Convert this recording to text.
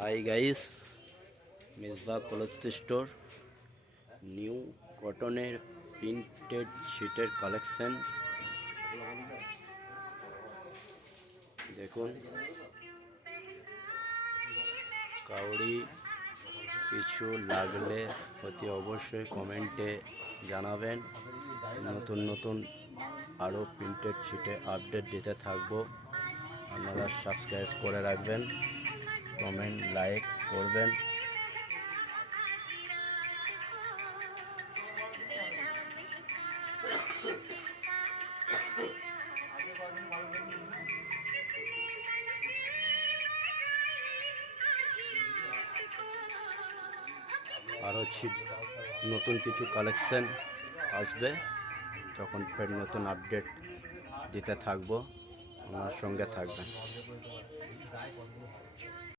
Hi guys, Misbah cloth store new কটনের printed শিটের collection দেখুন। কাউরি কিছু লাগলে অতি অবশ্যই কমেন্টে জানাবেন। নতুন নতুন আরও প্রিন্টেড শিটে আপডেট দিতে থাকবো। আপনারা সাবস্ক্রাইব করে রাখবেন, কমেন্ট লাইক করবেন। আরও নতুন কিছু কালেকশন আসবে, তখন ফের নতুন আপডেট দিতে থাকবো। আমার সঙ্গে থাকবেন।